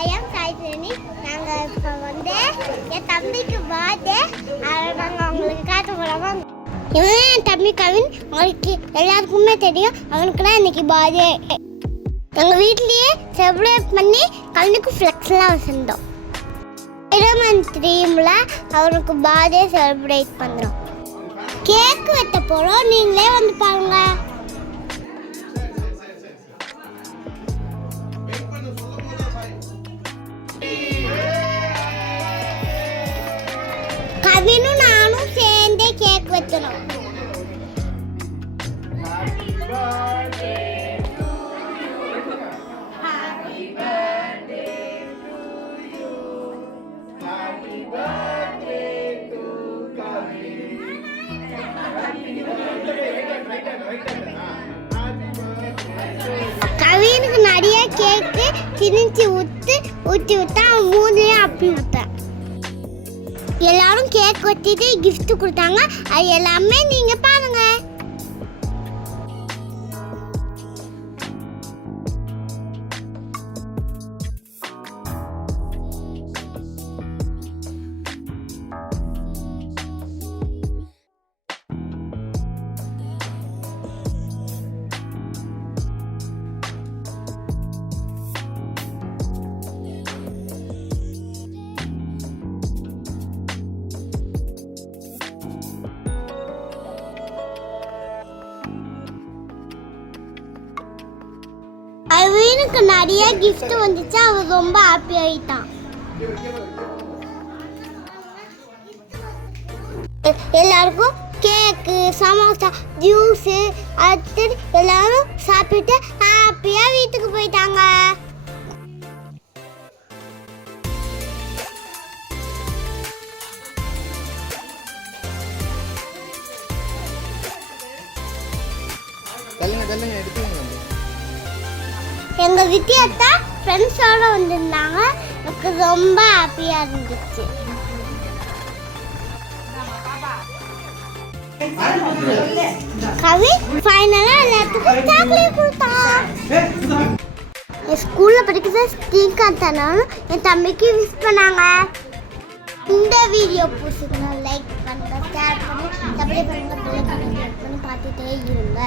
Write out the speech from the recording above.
ஐயம் சாய்திரணி நாங்கள் இப்போ வந்து என் தம்பிக்கு பர்த்டே அதை நாங்கள் அவங்களுக்கு காட்ட போகிறோமா இவன் என் தம்பி கவின் அவனுக்கு எல்லாருக்குமே தெரியும். அவனுக்கு தான் இன்னைக்கு பர்த்டே எங்கள் வீட்லேயே செலிப்ரேட் பண்ணி கவினுக்கு ஃப்ளெக்ஸ்லாம் வச்சுருந்தோம். இருமன் த்ரீமில் அவனுக்கு பர்த்டே செலிப்ரேட் பண்ணுறோம் கேக் வெட்ட போகிறோம் நீங்களே வந்து பாருங்கள் அவனும் நானும் சேர்ந்தே கேக் வெட்டணும் கவினுக்கு நிறைய கேக்கு திணிச்சு ஊத்து ஊற்றி விட்டா அவன் மூணுலேயும் விட்டேன் விட்டான் எல்லாரும் கேக் வச்சுட்டு கிஃப்ட் கொடுத்தாங்க. அது எல்லாமே நீங்க பா கவினுக்கு நிறைய கிஃப்ட் வந்துச்சு. அவன் ரொம்ப ஹாப்பி ஆயிட்டான் எ- எல்லாருக்கும் கேக்கு சமோசா ஜூஸு அடுத்து எல்லாரும் சாப்பிட்டு ஹாப்பியாக வீட்டுக்கு போயிட்டாங்க. தள்ளுங்க தள்ளுங்க எடுத்துக்கோங்க. எங்கள் வித்தியாத்தா ஃப்ரெண்ட்ஸோட வந்திருந்தாங்க. எனக்கு ரொம்ப ஹாப்பியாக இருந்துச்சு. கவி ஃபைனலாக எல்லாத்துக்கும் சாக்லேட் கொடுத்தான் என் ஸ்கூலில் படிக்கிற ஸ்ரீகாந்த் அண்ணாவும் என் தம்பிக்கு விஷ் பண்ணாங்க. இந்த வீடியோ பிடிச்சிருந்தா லைக் பண்ணுங்க ஷேர் பண்ணி சப்ஸ்கிரைப் பண்ணுங்க பெல் பண்ணி பார்த்துட்டே இருங்க.